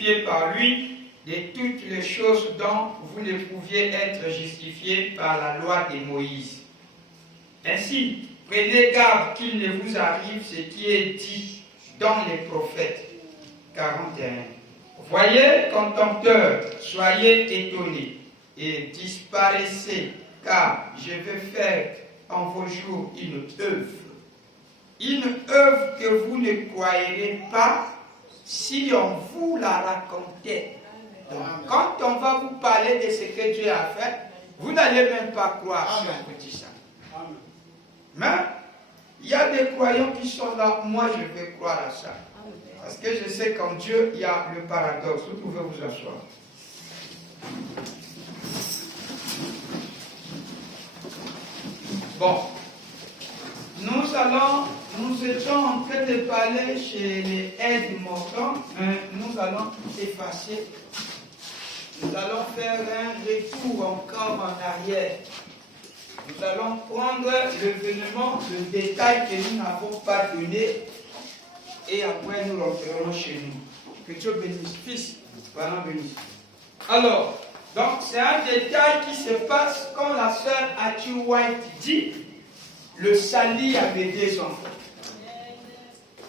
justifiés par lui de toutes les choses dont vous ne pouviez être justifiés par la loi de Moïse. Ainsi, prenez garde qu'il ne vous arrive ce qui est dit dans les prophètes. 41. Voyez, contempteurs, soyez étonnés et disparaissez, car je vais faire en vos jours une œuvre que vous ne croirez pas si on vous la racontait. Donc, quand on va vous parler de ce que Dieu a fait, vous n'allez même pas croire si on vous dit ça. Mais il y a des croyants qui sont là, moi je vais croire à ça. Parce que je sais qu'en Dieu, il y a le paradoxe. Vous pouvez vous asseoir. Bon. Nous étions en train de parler chez les aides-montants, mais nous allons effacer. Nous allons faire un retour encore en arrière. Nous allons prendre l'événement, le détail que nous n'avons pas donné, et après nous rentrerons chez nous. Que Dieu bénisse. Fils, voilà bénisse. Alors, donc c'est un détail qui se passe quand la sœur Hattie White dit le Sali avait des enfants.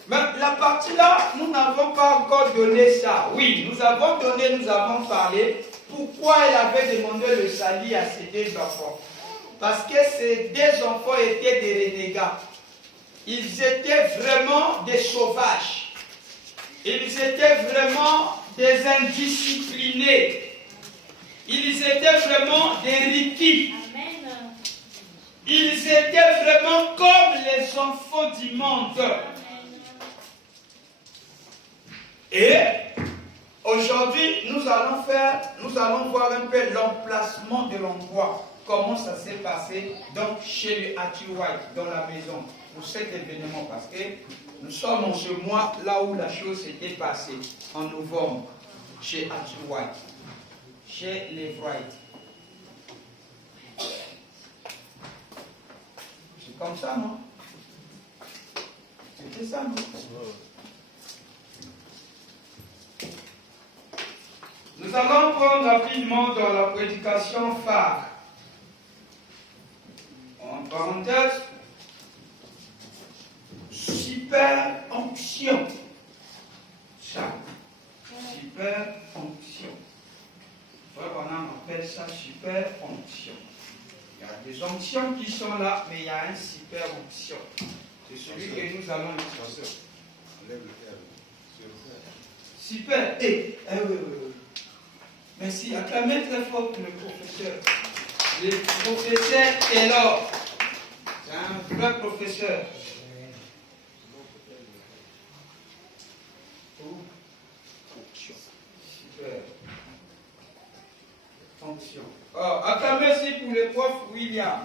Mais la partie là, nous n'avons pas encore donné ça. Oui, nous avons donné, nous avons parlé. Pourquoi elle avait demandé le Sali à ses deux enfants? Parce que ces deux enfants étaient des renégats. Ils étaient vraiment des sauvages. Ils étaient vraiment des indisciplinés. Ils étaient vraiment des rikis. Ils étaient vraiment comme les enfants du monde. Et aujourd'hui, nous allons voir un peu l'emplacement de l'endroit. Comment ça s'est passé donc chez le Hattie White, dans la maison, pour cet événement, parce que nous sommes en ce mois là où la chose s'était passée, en novembre, chez Hattie White, chez les White. C'est comme ça, non? C'était ça, non? Nous allons prendre rapidement dans la prédication phare. En parenthèse, super onction. Ça, super onction. On appelle ça super onction. Il y a des onctions qui sont là, mais il y a un super onction. C'est celui que nous allons utiliser. Super. Oui. Merci. Acclamez très fort pour le professeur. Le professeur Taylor. C'est un vrai professeur. Super. Fonction. Acclamez aussi pour le prof William.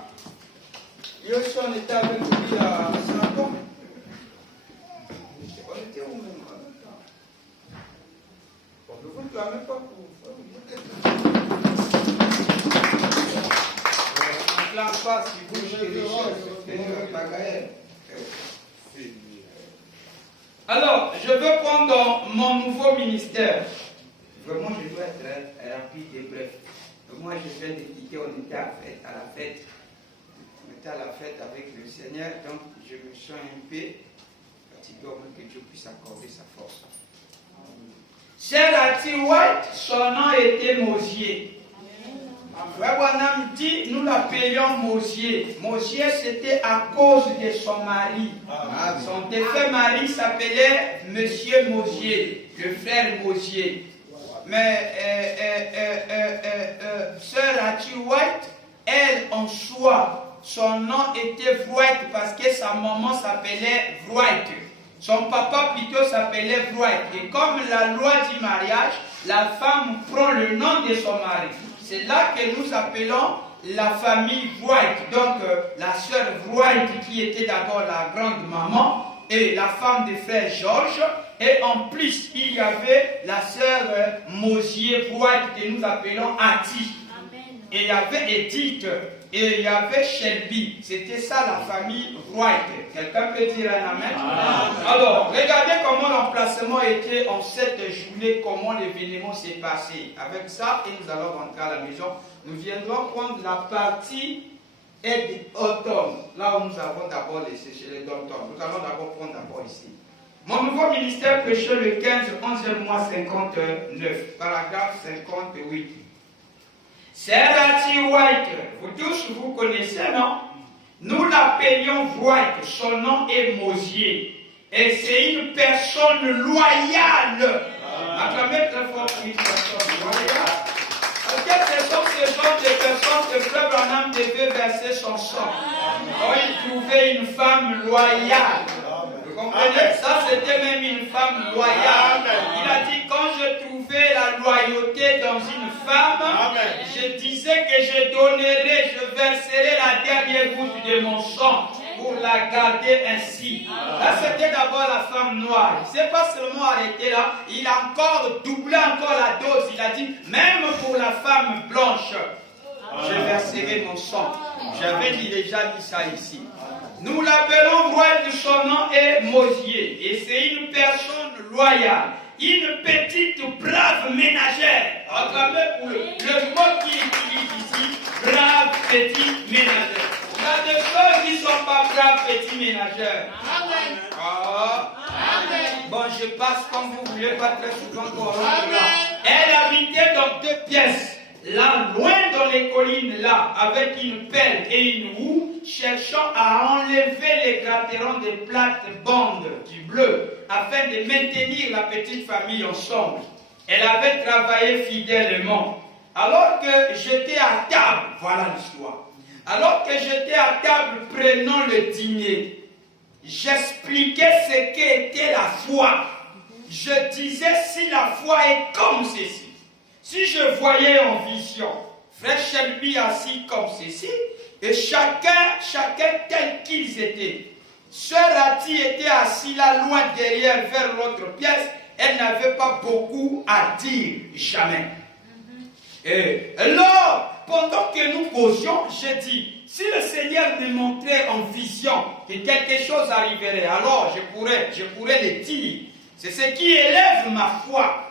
Il aussi, on était avec lui à 5 ans. On était où même? Ne vous clamez pas pour on ne clame pas si vous jetez les choses. Alors, je veux prendre mon nouveau ministère. Vraiment, je dois être rapide et bref. Moi, je viens de quitter, on était à la fête. On était à la fête avec le Seigneur, donc je me sens un peu fatigué, que Dieu puisse accorder sa force. Sœur Hattie White, son nom était Mosier. Frère Branham dit, nous l'appelions Mosier. Mosier, c'était à cause de son mari. Son défunt mari s'appelait Monsieur Mosier, le frère Mosier. Mais Sœur Hattie White, elle en soi, son nom était White parce que sa maman s'appelait White. Son papa plutôt s'appelait White. Et comme la loi du mariage, la femme prend le nom de son mari. C'est là que nous appelons la famille White. Donc la sœur White qui était d'abord la grande maman et la femme de frère Georges. Et en plus, il y avait la sœur Mosier White que nous appelons Hattie. et il y avait Edith, et il y avait Shelby. C'était ça la famille White. Quelqu'un peut dire un amen? Alors, regardez comment l'emplacement était en cette journée, comment l'événement s'est passé. Avec ça, et nous allons rentrer à la maison. Nous viendrons prendre la partie automne. Là où nous avons d'abord laissé chez les docteurs. Nous allons d'abord prendre d'abord ici. Mon nouveau ministère prêché le 15, 11e mois 59, paragraphe 58. Sarah White, vous tous vous connaissez, non? Nous l'appelions White, son nom est Mosier. Et c'est une personne loyale. Acclamez très fort pour une personne loyale. Parce que ce sont ce genre de personnes que Frère Branham devait verser son sang. Quand il trouvait une femme loyale. Vous comprenez? Ça, c'était même une femme loyale. Il a dit, quand je trouvais la loyauté dans une femme, je disais que je donnerais, je verserai la dernière goutte de mon sang pour la garder ainsi. Là, c'était d'abord la femme noire. Il ne s'est pas seulement arrêté là, il a encore doublé encore la dose. Il a dit, même pour la femme blanche, je verserai mon sang. J'avais déjà dit ça ici. Nous l'appelons White, son nom est Mosier. Et c'est une personne loyale. Une petite brave ménagère. Acclamez pour le mot qui utilise ici, brave petite ménagère. Il y a des femmes qui ne sont pas braves petites ménagères. Amen. Amen. Bon, je passe comme vous voulez, pas très souvent pour elle habitait dans 2 pièces. Là, loin dans les collines, là, avec une pelle et une roue, cherchant à enlever les gratterons des plates-bandes du bleu, afin de maintenir la petite famille ensemble. Elle avait travaillé fidèlement. Alors que j'étais à table, voilà l'histoire. Alors que j'étais à table prenant le dîner, j'expliquais ce qu'était la foi. Je disais si la foi est comme ceci. Si je voyais en vision Frère Shelby assis comme ceci, et chacun tel qu'ils étaient. Sœur Hattie était assise là, loin derrière, vers l'autre pièce. Elle n'avait pas beaucoup à dire, jamais. Et alors, pendant que nous causions, j'ai dit, si le Seigneur me montrait en vision que quelque chose arriverait, alors je pourrais le dire. C'est ce qui élève ma foi.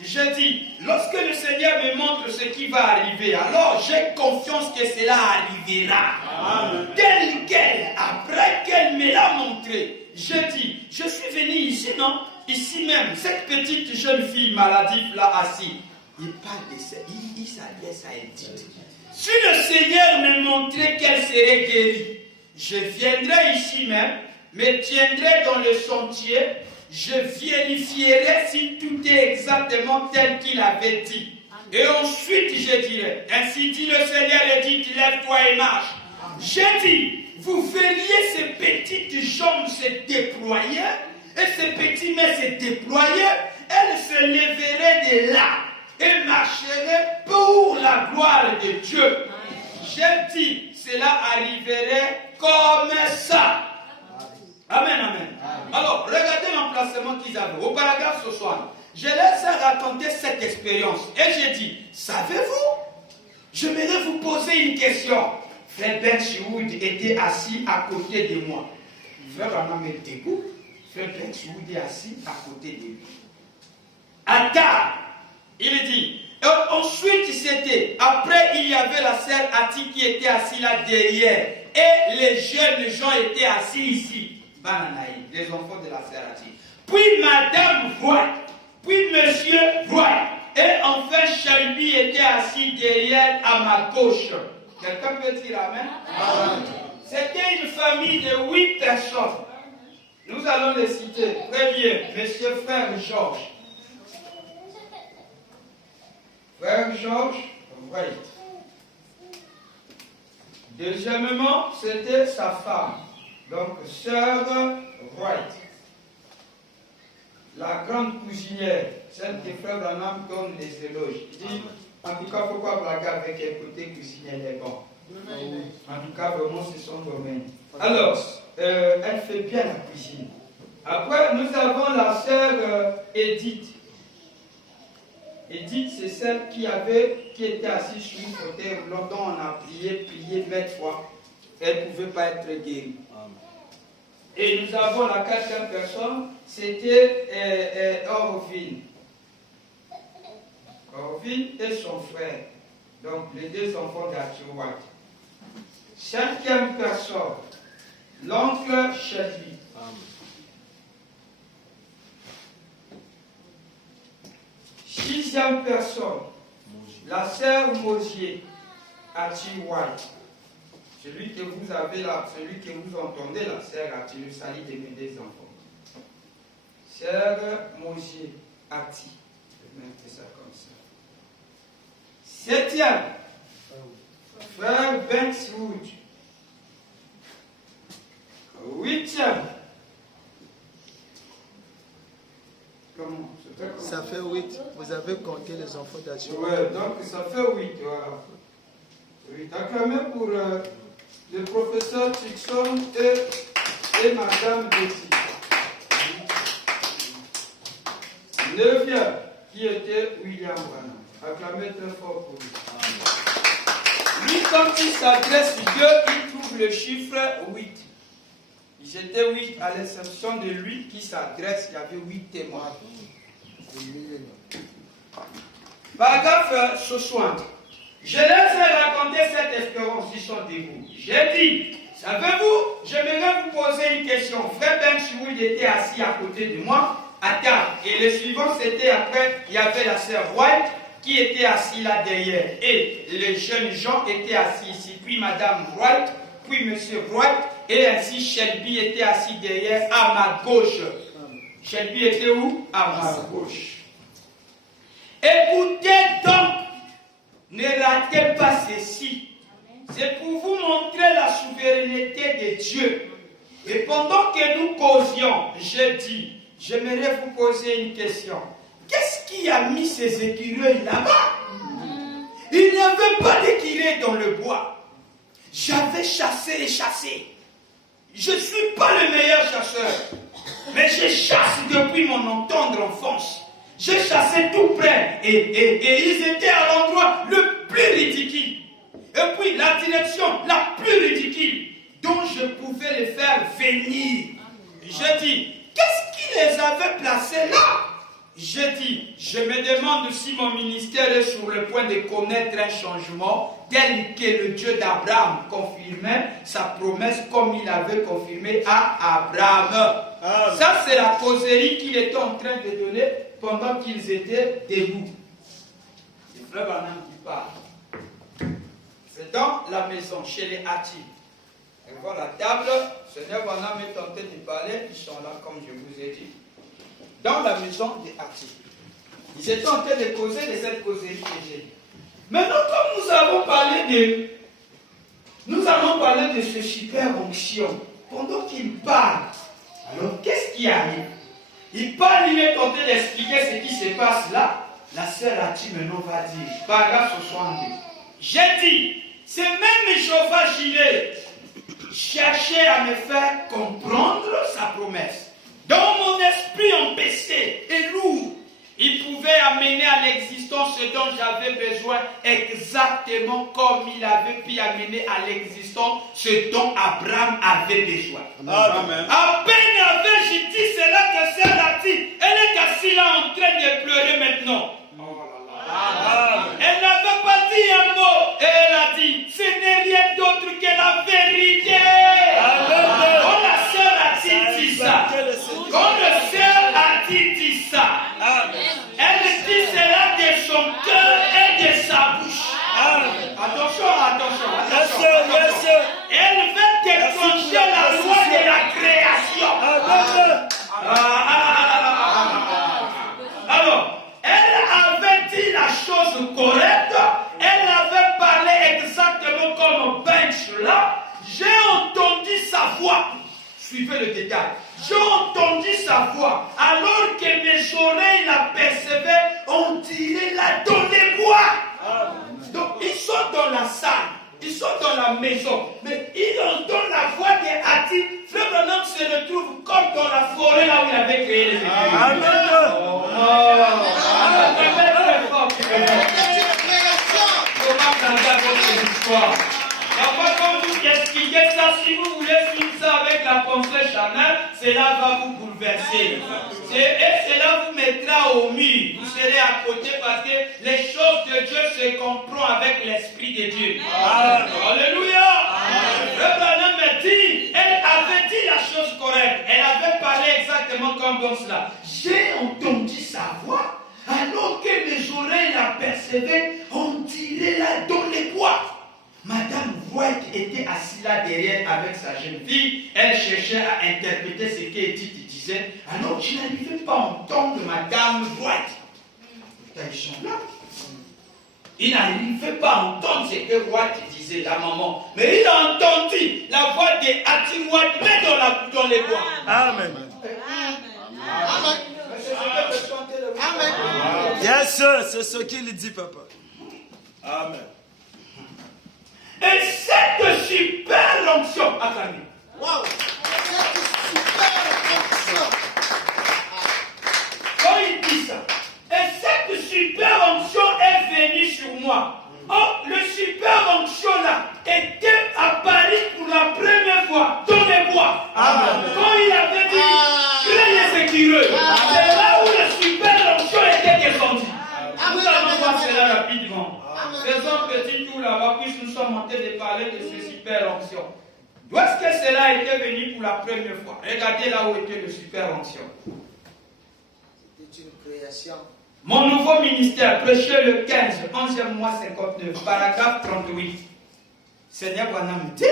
Je dis, lorsque le Seigneur me montre ce qui va arriver, alors j'ai confiance que cela arrivera. Amen. Tel quel, après qu'elle me l'a montré, je dis, je suis venu ici, non? Ici même, cette petite jeune fille maladive là assise. Il parle de ça, il s'adresse à elle dit, si le Seigneur me montrait qu'elle serait guérie, je viendrai ici même, me tiendrai dans le sentier, je vérifierai si tout est exactement tel qu'il avait dit. Et ensuite je dirai, ainsi dit le Seigneur, et dit, lève-toi et marche. J'ai dit, vous verriez ces petites jambes se déployer, et ces petits mains se déployer, elles se lèveraient de là, et marcheraient pour la gloire de Dieu. J'ai dit, cela arriverait comme ça. Amen, amen. Alors, regardez l'emplacement qu'ils avaient. Au paragraphe 60, je les ai raconté cette expérience. Et j'ai dit, savez-vous, j'aimerais vous poser une question. Frère Ben Sioud était assis à côté de moi. Frère Branham me dégoûte. Frère Ben Sioud est assis à côté de lui. À table, il dit. Et ensuite, c'était, après, il y avait la sœur Hattie qui était assise là derrière. Et les jeunes gens étaient assis ici. Bananaï, les enfants de la sœur Hattie. Puis Madame White, puis Monsieur White, et enfin Shelby était assis derrière à ma gauche. Quelqu'un peut dire Amen? Amen. C'était une famille de 8 personnes. Nous allons les citer. Très bien, Monsieur Frère Georges. Frère Georges White. Deuxièmement, c'était sa femme. Donc, Sœur White, la grande cousinière, celle que Frère Branham donne les éloges. Il dit, en tout cas, pourquoi blaguer avec un côté cousinière est bon. En tout cas, vraiment, c'est son domaine. Alors, elle fait bien la cuisine. Après, nous avons la sœur Edith. Et dites, c'est celle qui était assise sur une fauteuil roulant dont on a prié maintes fois. Elle ne pouvait pas être guérie. Et nous avons la quatrième personne, c'était Orville. Orville et son frère. Donc les deux enfants d'Arthur. Cinquième personne, l'oncle Shelby. Sixième personne, la sœur Mosier, Arthur White. Celui que vous avez là, celui que vous entendez là, sœur Arthur, le salut de mes deux enfants. Sœur Mosier, Arthur. Je vais mettre ça comme ça. Septième, frère Bankswood. Huitième. Comment? Ça fait 8. Vous avez compté les enfants d'Arthur. Oui, donc ça fait 8. Voilà. 8. Acclamez pour le professeur Tixon et Madame Betty. Neuvième, qui était William Branham. Acclamez très fort pour lui. Lui, quand il s'adresse à Dieu, il trouve le chiffre 8. Ils étaient 8, à l'exception de lui qui s'adresse, il y avait 8 témoins. Paragraphe 60. Je leur ai raconté cette expérience, ils sont debout. J'ai dit, savez-vous, j'aimerais vous poser une question. Frère Benchou, il était assis à côté de moi, à table. Et le suivant, c'était après, il y avait la sœur White qui était assise là derrière. Et les jeunes gens étaient assis ici. Puis Madame White, puis Monsieur White, et ainsi Shelby était assis derrière à ma gauche. Shelby était où? À ma gauche. Écoutez donc, ne ratez pas ceci. C'est pour vous montrer la souveraineté de Dieu. Et pendant que nous causions, j'ai dit, j'aimerais vous poser une question. Qu'est-ce qui a mis ces écureuils là-bas? Il n'y avait pas d'écureuils dans le bois. J'avais chassé et chassé. Je ne suis pas le meilleur chasseur, mais je chasse depuis mon tendre enfance. Je chassais tout près et ils étaient à l'endroit le plus ridicule. Et puis la direction la plus ridicule dont je pouvais les faire venir. Je dis, qu'est-ce qui les avait placés là? Je dis, je me demande si mon ministère est sur le point de connaître un changement tel que le Dieu d'Abraham confirmait sa promesse comme il avait confirmé à Abraham. Ça, c'est la causerie qu'il était en train de donner pendant qu'ils étaient debout. Le frère Branham qui parle. C'est dans la maison, chez les Hatti. Ils vont à la table, Seigneur Branham est tenté de parler, ils sont là comme je vous ai dit. Dans la maison des Hatti. Ils étaient en train de causer de cette causerie que j'ai dit. Maintenant, comme nous allons parler de ce super onction, pendant qu'il parle, alors qu'est-ce qui arrive? Il parle, il est tenté d'expliquer ce qui se passe là. La sœur Hatti maintenant va dire, paragraphe 62. J'ai dit, c'est même Jéhovah Jireh cherchait à me faire comprendre sa promesse. Dans mon esprit empêché et lourd, il pouvait amener à l'existence ce dont j'avais besoin exactement comme il avait pu amener à l'existence ce dont Abraham avait besoin. Amen. À peine avait-je dit cela que Sœur Hatti, elle est assise là en train de pleurer maintenant. Elle n'avait pas dit un mot et elle a dit, ce n'est rien d'autre que la vérité. Quand la sœur Hatti dit ça, elle dit cela de son cœur et de sa bouche. Attention. Elle veut déclencher la loi de la création. Alors, elle avait dit la chose correcte, elle avait parlé exactement comme Bench là. J'ai entendu sa voix. Suivez le détail. J'ai entendu sa voix, alors que mes oreilles la percevaient, on dirait là dans les bois. Donc ils sont dans la salle, ils sont dans la maison, mais ils entendent la voix des Hatti. Frère Branham se retrouve comme dans la forêt là où il avait créé les églises. foi. Parfois, quand vous expliquez ça, si vous voulez suivre ça avec la pensée charnelle, cela va vous bouleverser. Et cela vous mettra au mur. Vous serez à côté parce que les choses de Dieu se comprennent avec l'Esprit de Dieu. Alléluia. Le Branham me dit, elle avait dit la chose correcte. Elle avait parlé exactement comme cela. J'ai entendu sa voix, alors que mes oreilles l'apercevaient, on dirait là dans les bois. Madame White était assise là derrière avec sa jeune fille. Elle cherchait à interpréter ce qu'Edith disait. Alors je n'arrivais pas à entendre Madame White. Ils sont là. Il n'arrivait pas à entendre ce que White disait, la maman. Mais il a entendu la voix de Hattie White, mais dans les bois. Amen. Amen. Amen. Yes, sir. C'est ce qu'il dit, papa. Amen. Et cette super onction, acclamez. Wow. Cette super onction. Quand il dit ça, et cette super onction est venue sur moi. Oh, le super onction là était apparu pour la première fois dans les bois. Amen. Quand il avait dit, craignez les écureuils, c'est là où le super onction était descendu. Nous allons voir cela rapidement. Faisons un petit tour là-bas, puisque nous sommes en train de parler de ce super onction. D'où est-ce que cela était venu pour la première fois? Regardez là où était le super onction. C'est une création. Mon nouveau ministère, prêché le 15, 11e mois 59, paragraphe 38. Seigneur Branham me dit,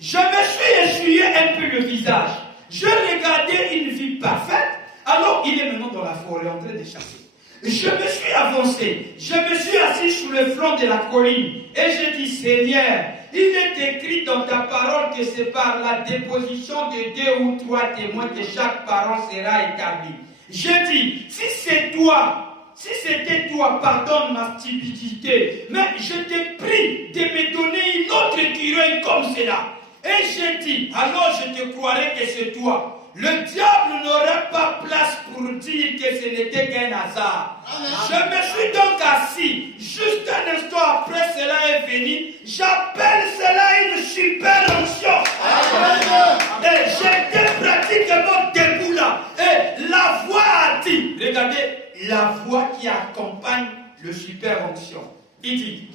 je me suis essuyé un peu le visage. Je regardais une vie parfaite. Alors il est maintenant dans la forêt en train de chasser. Je me suis avancé, je me suis assis sur le flanc de la colline et j'ai dit, Seigneur, il est écrit dans ta parole que c'est par la déposition de 2 ou 3 témoins que chaque parole sera établie. Je dis, si c'est toi, si c'était toi, pardonne ma stupidité, mais je te prie de me donner une autre écureuil comme cela. Et j'ai dit, alors je te croirai que c'est toi. Le diable n'aurait pas place pour dire que ce n'était qu'un hasard. Amen. Je me suis donc assis. Juste un instant après cela est venu. J'appelle cela une super onction. Et j'étais pratiquement debout là. Et la voix a dit, regardez, la voix qui accompagne le super onction. Il dit,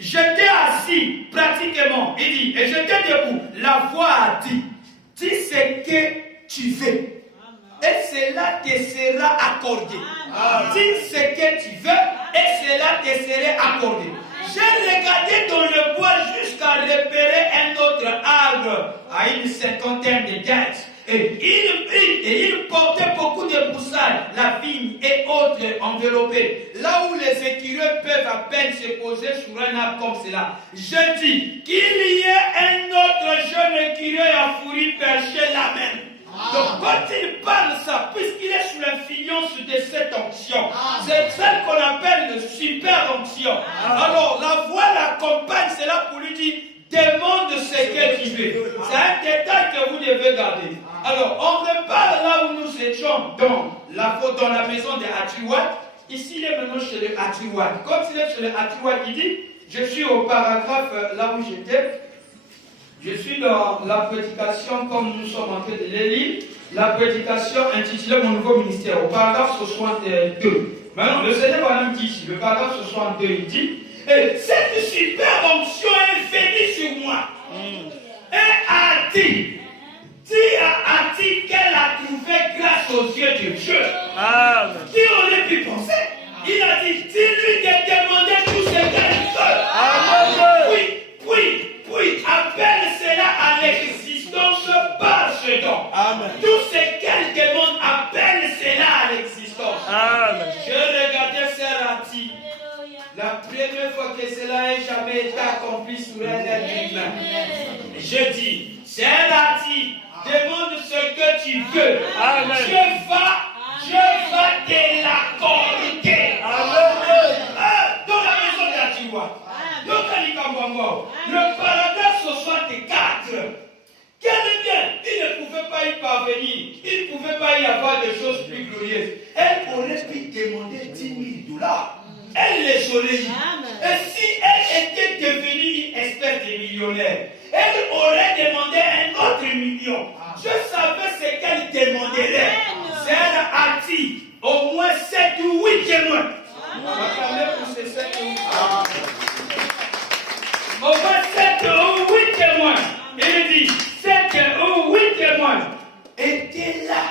j'étais assis pratiquement. Il dit, et j'étais debout. La voix a dit, dis ce que tu veux. Et cela te sera accordé. Dis ce que tu veux et cela te sera accordé. J'ai regardé dans le bois jusqu'à repérer un autre arbre à une cinquantaine de têtes. Et il portait beaucoup de broussailles, la vigne et autres enveloppées. Là où les écureuils peuvent à peine se poser sur un arbre comme cela. Je dis qu'il y ait un autre jeune écureuil à fourrure perché là même. Donc quand il parle ça, puisqu'il est sous l'influence de cette onction, c'est celle qu'on appelle le super onction. Alors la voix l'accompagne, c'est là pour lui dire, demande ce que tu veux. C'est un détail que vous devez garder. Alors, on repart là où nous étions dans la maison de Hattie White. Ici, il est maintenant chez le Hattie White. Quand il est chez le Hattie White, il dit, je suis au paragraphe là où j'étais. Je suis dans la prédication comme nous sommes en train de les lire. La prédication intitulée Mon nouveau ministère, au paragraphe 62. Maintenant, le Seigneur Branham dit ici, le paragraphe 62, il dit, et cette super onction est venue sur moi. Et a dit à Hattie qu'elle a trouvé grâce aux yeux de Dieu. Amen. Qui aurait pu penser? Il a dit, dis-lui de demander tout ce qu'elle veut. Amen. Puis, appelle cela à l'existence par ce don. Amen. Tout ce qu'elle demande, appelle cela à l'existence. Amen. Je regardais Sœur Hattie. La première fois que cela ait jamais été accompli sur un être humain. Je dis, Sœur Hattie, demande ce que tu veux. Amen. Je vais te l'accorder. Dans la maison de Hattie White. Le paragraphe 64. Quel est bien, il ne pouvait pas y parvenir. Il ne pouvait pas y avoir des choses plus glorieuses. Elle aurait pu demander $10,000. Elle les aurait eu. Et si elle était millionnaire. Elle aurait demandé 1 autre million. Je savais ce qu'elle demanderait. Si elle a dit au moins 7 ou 8 témoins. Acclamez pour ces 7 ou 8. Au moins 7 ou 8 témoins. Il dit 7 ou 8 témoins étaient là.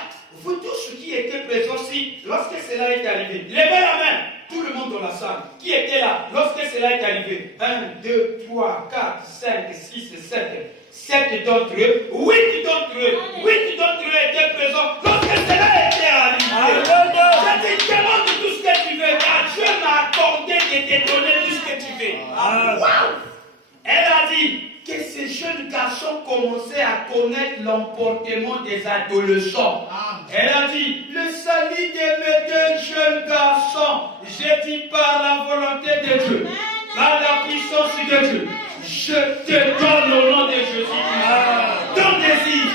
Vous tous qui étaient présents ici, lorsque cela est arrivé, levez la main. Tout le monde dans la salle. Qui était là lorsque cela est arrivé? 1, 2, 3, 4, 5, 6, 7. 7 d'entre eux, 8 d'entre eux, 8 d'entre eux étaient présents lorsque cela était arrivé. Je te demande tout ce que tu veux, car Dieu m'a accordé de te donner tout ce que tu veux. Wow. Elle a dit que ces jeunes garçons commençaient à connaître l'emportement des adolescents. Elle a dit, le salut de mes 2 jeunes garçons, j'ai dit par la volonté de Dieu, par la puissance de Dieu, je te donne au nom de Jésus-Christ ton désir.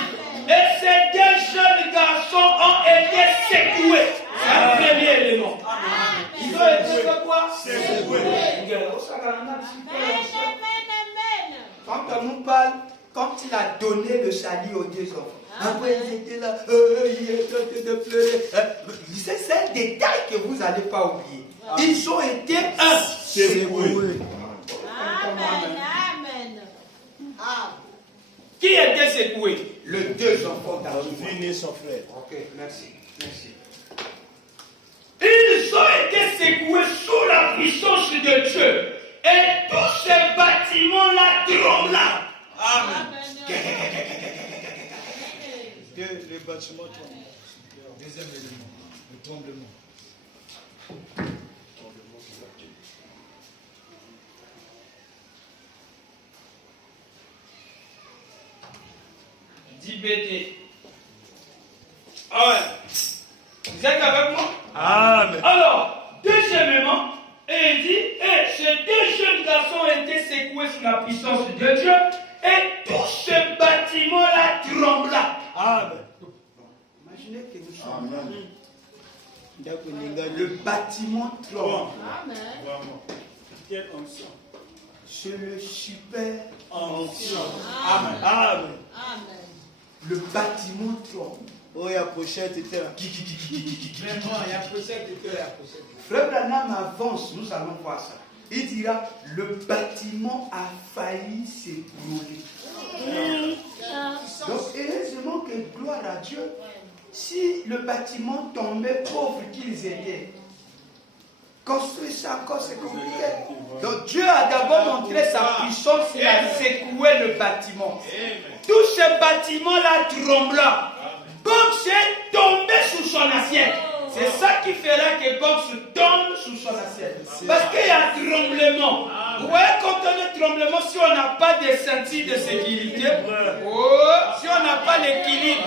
Et ces 2 jeunes garçons ont été secoués. C'est un premier élément. Ils ont été fait quoi? Secoués. Quand on nous parle, quand il a donné le salut aux 2 enfants, après ils étaient là, ils étaient en train de pleurer. C'est un détail que vous n'allez pas oublier. Ils ont été secoués. Amen. Qui était secoué? Les 2 enfants d'Archibald. et son frère. Ok, merci. Merci. Ils ont été secoués sous la puissance de Dieu. Et tous ces bâtiments-là trembla. Amen. Que le bâtiment tombe. Deuxième élément, le tremblement. Dis BD. Ah ouais. Vous êtes avec moi? Amen. Alors, deuxièmement, il dit, et ces 2 jeunes garçons étaient secoués sous la puissance de Dieu, et tout ce bâtiment-là trembla. Amen. Imaginez que nous sommes là. Le bâtiment tremble. Amen. Quelle onction. C'est le super Onction. Amen. Amen. Amen. Le bâtiment tremble. Oh, il y a pochette était là. Vraiment, il y a pochette de cœur, il y a pochette de Frère Branham avance, nous allons voir ça. Il dira, le bâtiment a failli s'ébrouler. Donc, heureusement que gloire à Dieu, si le bâtiment tombait, pauvres qu'ils étaient, construire ça encore c'est compliqué. Donc Dieu a d'abord montré sa puissance, il a secoué le bâtiment. Tout ce bâtiment-là trembla. Box est tombé sous son assiette. C'est ça qui fera que Box tombe sous son assiette. Parce qu'il y a tremblement. Ouais, quand on a tremblement, si on n'a pas de ceinture de sécurité, si on n'a pas l'équilibre,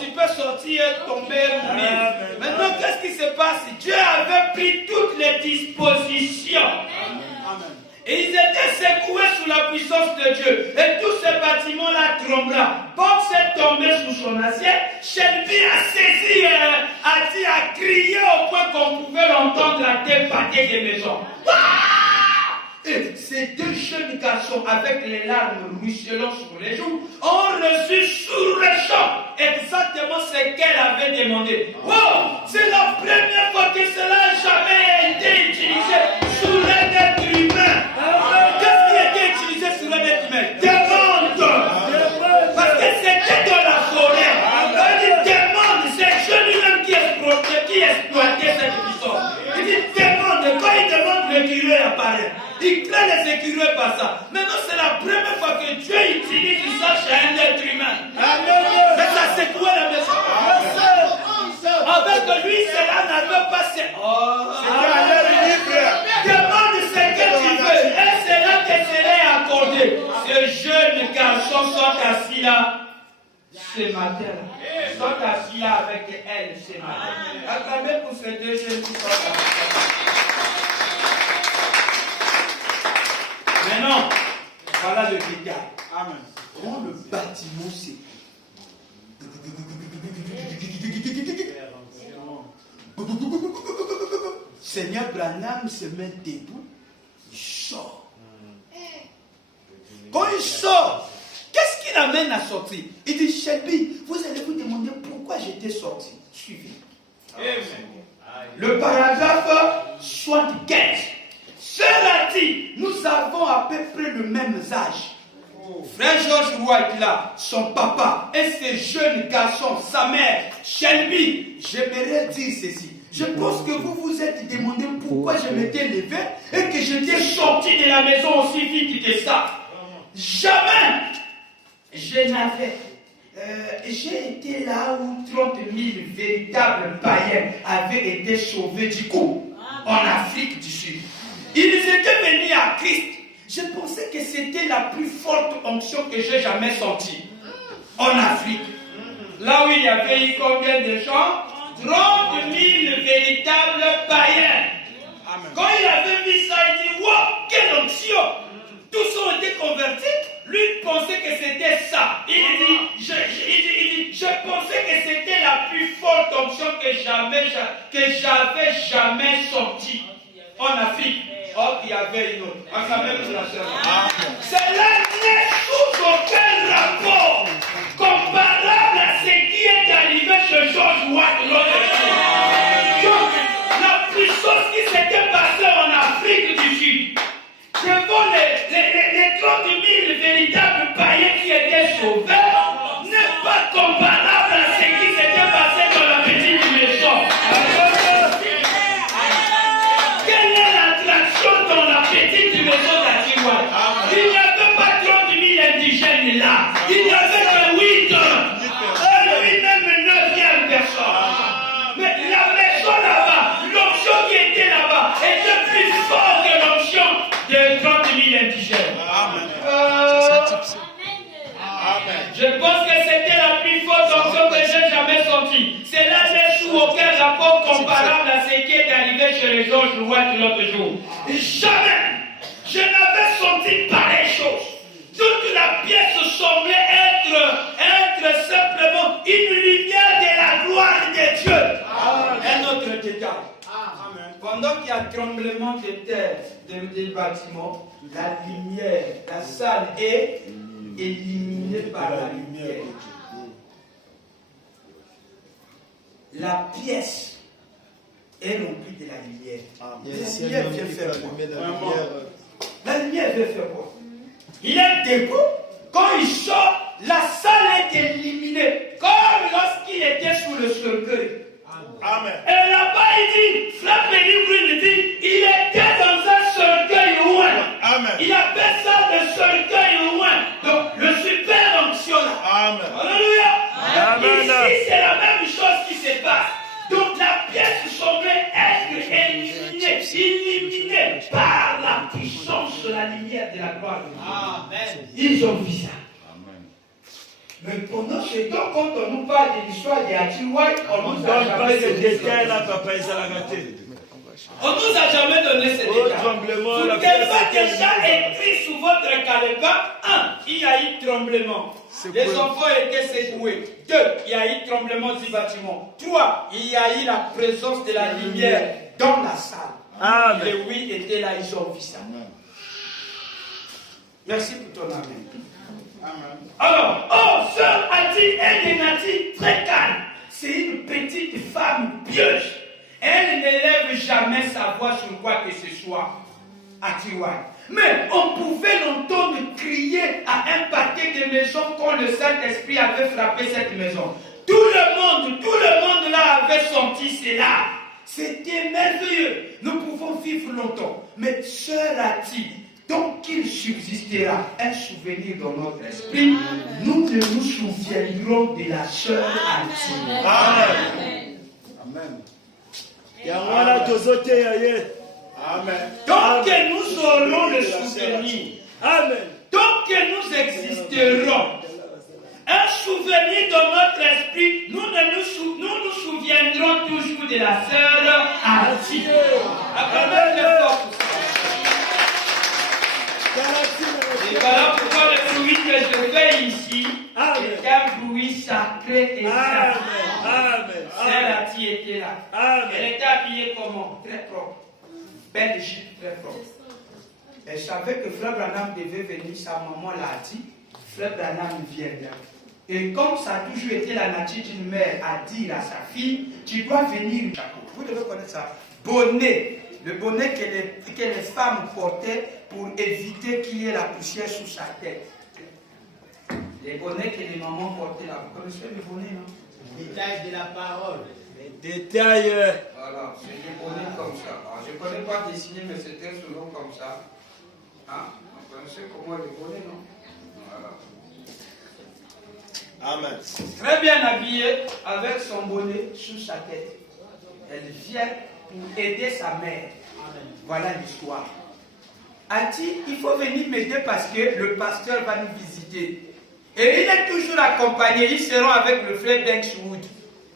tu peux sortir et tomber et mourir. Maintenant, qu'est-ce qui se passe? Dieu avait pris toutes les dispositions. Et ils étaient secoués sous la puissance de Dieu. Et tous ces bâtiments-là trembla. Box est tombé sous son assiette. Shelby a saisi, a crié au point qu'on pouvait l'entendre la tête battre des maisons. Et ces 2 jeunes garçons, avec les larmes ruisselant sur les joues, ont reçu sur le champ exactement ce qu'elle avait demandé. Oh, c'est la première fois que cela n'a jamais été utilisé sur un être humain. Qu'est-ce qui a été utilisé sur un être humain? Demande. Parce que c'était dans la forêt. Il dit demande, c'est le jeune humain qui exploitait cette puissance. Il dit demande, quand il demande, le curé apparaît. Il crée les écureuils par ça. Maintenant, c'est la première fois que Dieu utilise ça chez un être humain. Mais ça secoué la maison. Avec lui, cela n'avait pas... Demande ce que tu veux. Et c'est là que cela est accordé. Ces jeunes garçons sont assis là ce matin. Ils sont assis là avec elle ce matin. Acclamez pour ces 2 jeunes qui sont assis. Maintenant, voilà le détail. Amen. Quand le bâtiment s'est... Seigneur Branham se met debout, il sort. sort. Qu'est-ce qui l'amène à sortir? Il dit, Shelby, vous allez vous demander pourquoi j'étais sorti. Suivez. Le paragraphe 75. Cela-dit, nous avons à peu près le même âge. Frère George White là, son papa et ses jeunes garçons, sa mère, Shelby, j'aimerais dire ceci. Je pense que vous vous êtes demandé pourquoi je m'étais levé et que j'étais sorti de la maison aussi vite que ça. Jamais je n'avais. J'ai été là où 30 000 véritables païens avaient été sauvés du coup, en Afrique du Sud. Ils étaient venus à Christ. Je pensais que c'était la plus forte onction que j'ai jamais sentie en Afrique. Là où il y avait eu combien de gens? 30 000 véritables païens. Amen. Quand il avait vu ça, il dit, wow, quelle onction! Tous ont été convertis. Lui pensait que c'était ça. Il dit, je pensais que c'était la plus forte onction que j'avais jamais sentie en Afrique. Or, il y avait une autre. En quand même, cela n'est sous aucun rapport comparable à ce qui est arrivé chez George White l'autre jour. Donc, la puissance qui s'était passée en Afrique du Sud, devant les 30 000 véritables païens qui étaient sauvés, n'est pas comparable à ce qui s'était passé dans la petite maison. Quelle est l'attraction dans la petite maison d'Atiwa? Il n'y avait pas 30 000 indigènes là. Il n'y avait que 8 hommes. Et lui-même 9e personne. Mais la maison là-bas, l'onction qui était là-bas, était plus forte que l'onction de 30 000 indigènes. Je pense que c'était la plus forte onction que j'ai jamais sentie. Cela n'est sous aucun rapport comparable à ce qui est arrivé chez les George White l'autre jour. Jamais je n'avais senti pareille chose. Toute la pièce semblait être simplement une lumière de la gloire de Dieu. Un autre détail. Pendant qu'il y a tremblement de terre des bâtiments, la lumière, la salle est éliminée par la lumière. La pièce est remplie de la lumière. La lumière vient faire quoi? La lumière vient faire quoi? Il est debout. Quand il sort, la salle est éliminée. Comme lorsqu'il était sous le cercueil. Amen. Et là-bas, il dit, Frère Pénibrune, il dit, il était dans un cercueil loin. Amen. Il appelle ça le cercueil loin. Donc, le super onction là. Amen. Alléluia. Amen. Ici, c'est la même chose qui se passe. Donc, la pièce semblait être éliminée par la puissance de la lumière de la gloire de Dieu. Amen. Ils ont vu ça. Mais pendant ce temps, quand on nous parle de l'histoire de Atiwa, on nous a jamais donné ces détails. On nous a jamais donné ces détails. Vous n'avez pas déjà écrit sur votre calepin. 1. Il y a eu tremblement. Les enfants étaient secoués. 2. Il y a eu tremblement du bâtiment. 3. Il y a eu la présence de la lumière dans la salle. Les 8 étaient là, ils ont vu ça. Merci pour ton amen. Alors, sœur Ati est une Ati très calme. C'est une petite femme pieuse. Elle n'élève jamais sa voix sur quoi que ce soit. Atiwa. Mais on pouvait l'entendre crier à un paquet de maisons quand le Saint-Esprit avait frappé cette maison. Tout le monde là avait senti cela. C'était merveilleux. Nous pouvons vivre longtemps. Mais sœur Ati, tant qu'il subsistera un souvenir dans notre esprit, nous ne nous souviendrons de la sœur Ati. Amen. Amen. Amen. Tant que nous aurons le souvenir, amen. Tant que nous existerons, un souvenir dans notre esprit, nous nous souviendrons toujours de la sœur Ati. Acclamez le fort. Et voilà pourquoi le bruit que je fais ici est un bruit sacré et saint. Sœur Ati était là. Elle était habillée comment? Très propre. Belle jupe très propre. Elle savait que Frère Branham devait venir, sa maman l'a dit, Frère Branham viendra. Et comme ça a toujours été la nature d'une mère à dire à sa fille, tu dois venir. Vous devez connaître ça. Bonnet, le bonnet que les femmes portaient pour éviter qu'il y ait la poussière sous sa tête. Les bonnets que les mamans portaient là. Vous connaissez les bonnets, non? Détail de la parole. Les détails. Voilà, c'est des bonnets comme ça. Alors, je ne connais pas dessiner, mais c'était souvent comme ça. Hein? Vous connaissez comment les bonnets, non? Voilà. Amen. Très bien habillée, avec son bonnet sous sa tête. Elle vient pour aider sa mère. Voilà l'histoire. A dit, il faut venir m'aider parce que le pasteur va nous visiter. Et il est toujours accompagné, ils seront avec le frère Bankswood.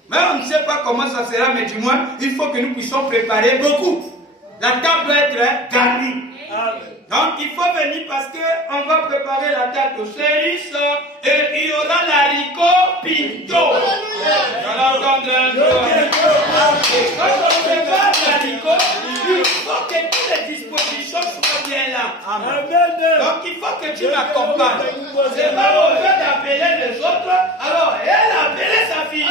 Mais on ne sait pas comment ça sera, mais du moins, il faut que nous puissions préparer beaucoup. La table doit être garnie. Donc il faut venir parce qu'on va préparer la table aux cerises et il y aura l'haricot pinto. Quand on prépare l'haricot, il faut que toutes les dispositions soient bien là. Donc il faut que tu m'accompagnes. C'est pas au lieu d'appeler les autres. Alors elle a appelé sa fille.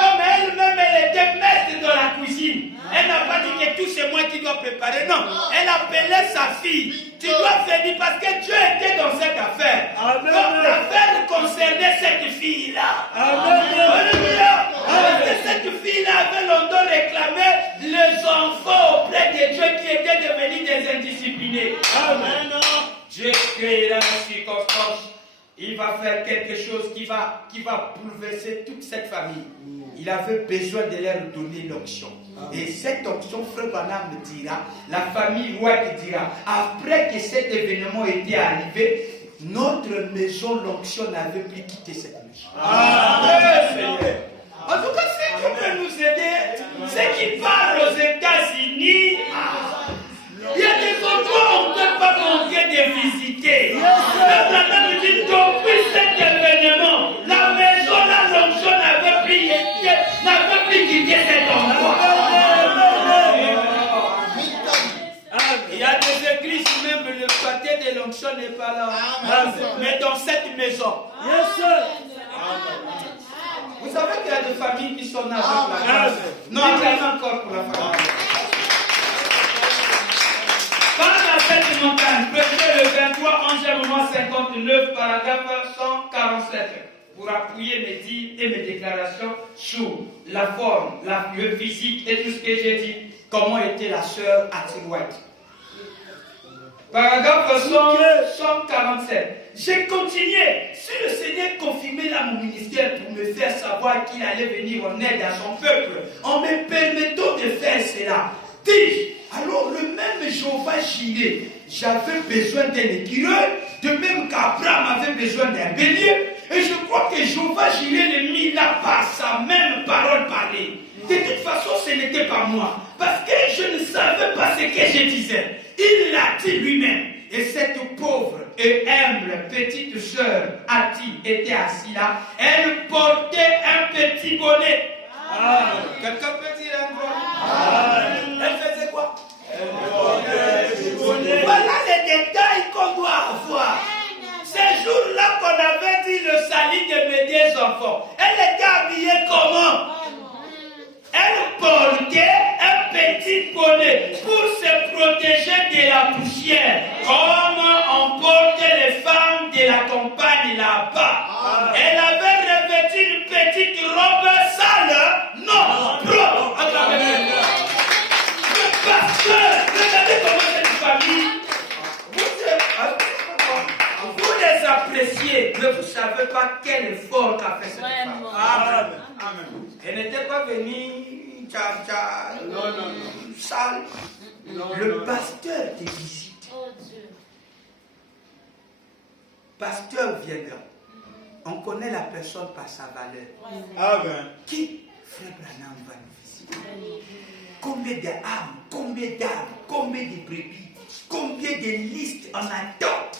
Comme elle-même elle était maître dans la cuisine. Elle n'a pas dit que tout c'est moi qui dois préparer. Non, elle appelait sa fille. Tu dois venir parce que Dieu était dans cette affaire. Donc l'affaire concernait cette fille-là. Alléluia. Parce que cette fille-là avait longtemps réclamé les enfants auprès de Dieu qui étaient devenus des indisciplinés. Amen. Dieu créera une circonstance. Il va faire quelque chose qui va bouleverser toute cette famille. Il avait besoin de leur donner l'onction. Et cette onction, Frère Branham me dira, la famille White dira, après que cet événement était arrivé, notre maison, l'onction n'avait plus quitté cette maison. En tout cas, ce qui peut nous aider, c'est qu'ils parlent aux États-Unis. Il y a des endroits où on ne peut pas manquer de visiter. Frère Branham me dit, depuis cet événement, la maison, l'onction n'avait plus quitté cet endroit. Il y a des églises où même le pâté de l'onction n'est pas là. Mais dans cette maison. Vous savez qu'il y a des familles qui sont avec la grâce. Non, il y en a encore pour la famille. Par la fête montagne, prêchez le 23, 11e mois 59, paragraphe 147. Pour appuyer mes dires et mes déclarations sur la forme, le physique et tout ce que j'ai dit, comment était la sœur Atirouette. Paragraphe 147. J'ai continué. Si le Seigneur confirmait là mon ministère pour me faire savoir qu'il allait venir en aide à son peuple, en me permettant de faire cela, dis-je, alors le même Jéhovah Jireh, j'avais besoin d'un écureuil, de même qu'Abraham avait besoin d'un bélier, et je crois que Jéhovah Jireh le mit là par sa même parole parlée. De toute façon, ce n'était pas moi, parce que je ne savais pas ce que je disais. Il l'a dit lui-même. Et cette pauvre et humble petite sœur, Ati, était assise là. Elle portait un petit bonnet. Quelqu'un peut dire un bonnet? Elle faisait quoi? Voilà les détails qu'on doit avoir. Ces jours-là qu'on avait dit le salut de mes deux enfants, elle était habillée comment? Elle portait un petit bonnet pour se protéger de la poussière, comme on porte les femmes de la campagne là-bas. Elle avait revêtu une petite robe sale, non, propre. Parce que, regardez comment cette famille, vous les appréciez, mais vous ne savez pas quel effort qu'a fait cette femme. Amen. Elle n'était pas venue sale. Le pasteur te visite. Pasteur viendra. On connaît la personne par sa valeur. Amen. Qui, Frère Branham, va nous visiter? Combien d'âmes, combien d'âmes, combien de brebis, combien de listes en attente?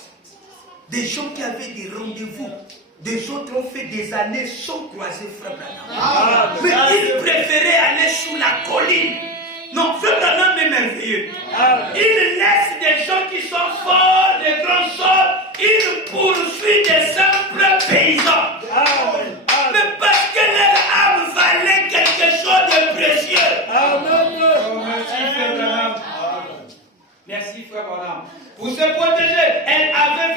Des gens qui avaient des rendez-vous. Des autres ont fait des années sans croiser Frère Branham. Mais ils préféraient aller sous la colline. Non, Frère Branham est merveilleux. Il laisse des gens qui qui sont forts, des grands sorts, ils poursuivent des simples paysans. Amen. Mais parce que leur âme valait quelque chose de précieux. Amen. Oh, merci, frère Branham. Merci, frère Branham. Pour se protéger, elle avait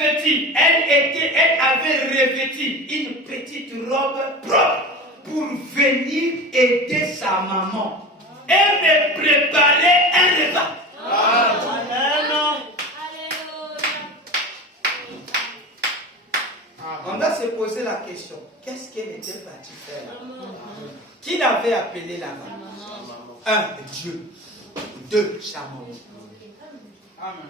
revêtu une petite robe propre pour venir aider sa maman. Elle me préparait un repas. On doit se poser la question, qu'est-ce qu'elle était partie faire là? Qui l'avait appelée là-bas? Un, Dieu. Deux, sa maman. Amen.